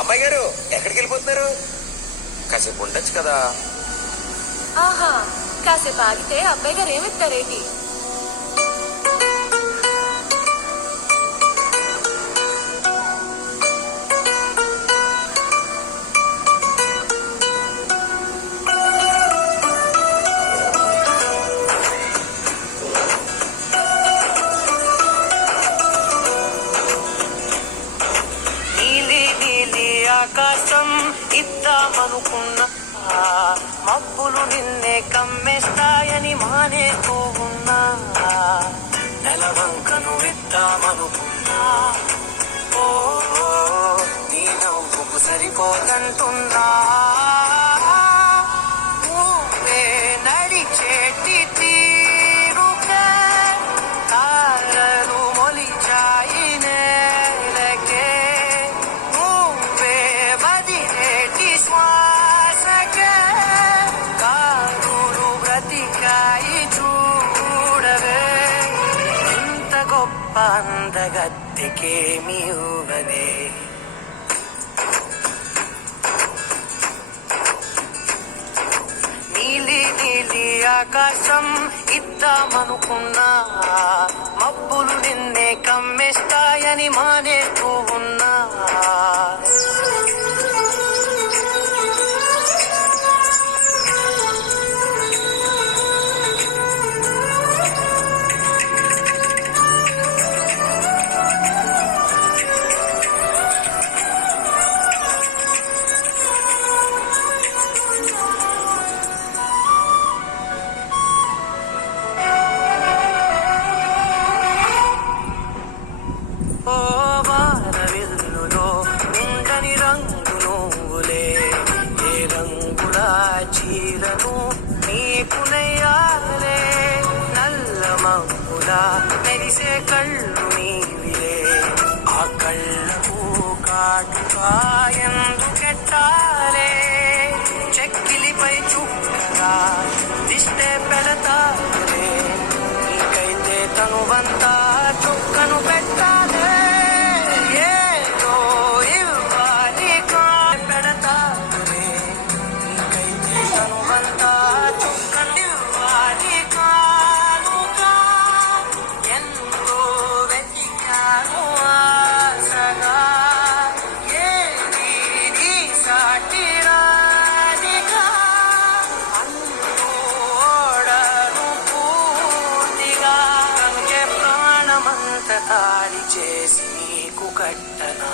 అమ్మాయి గారు ఎక్కడికి వెళ్ళిపోతున్నారు? కాసేపు ఉండొచ్చు కదా. ఆహా, కాసేపు ఆగితే అబ్బాయి గారు ఏమిస్తారేంటి? ఆకాశం ఇద్దామనుకున్నా మబ్బులు నిన్నే కమ్మేస్తాయని మానేస్తూ ఉన్నా. నెలవంకను ఇద్దామనుకున్నా ఓ నీ నవ్వుకు సరిపోతంటున్నా. నువ్వే నడిచేటి తీరుకే తారలు మొలిచాయి నేలకే. నువ్వే వదిలేటి శ్వాసకే కారులు బ్రతికాయి చూడవే. ఇంత గొప్ప అందగత్తెకేమి ఊవనే. నీలి నీలి ఆకాశం ఇద్దామనుకున్నా మబ్బులు నిన్నే కమ్మేస్తాయని మానేస్తూ ఉన్నా. ఓ వారవిల్లులో ఉండని రంగు నువ్వులే. ఏ రంగుల చీరను నీకు నెయ్యాలే. నల్ల మబ్బుల మెరిసే కళ్ళు నీవిలే. ఆ కళ్ళకు కాటుగా ఎందుకెట్టాలే. చెక్కిలిపై చుక్కగా దిష్టే పెడతాలే. నీకైతే తనువంతా చుక్కను పెట్టాలే. ఏదో ఇవ్వాలి పెడతాలే. నీకైతే తనువంతా చుక్కను ఇవ్వాలి కానుగా. ఎంతో వెతికాను ఆశగా ఏది నీ సాటి రానిగా. అంటూ ఓడను పూర్తిగా కనుకే ప్రాణమంత తాళి చేసి నీకు కట్టనా.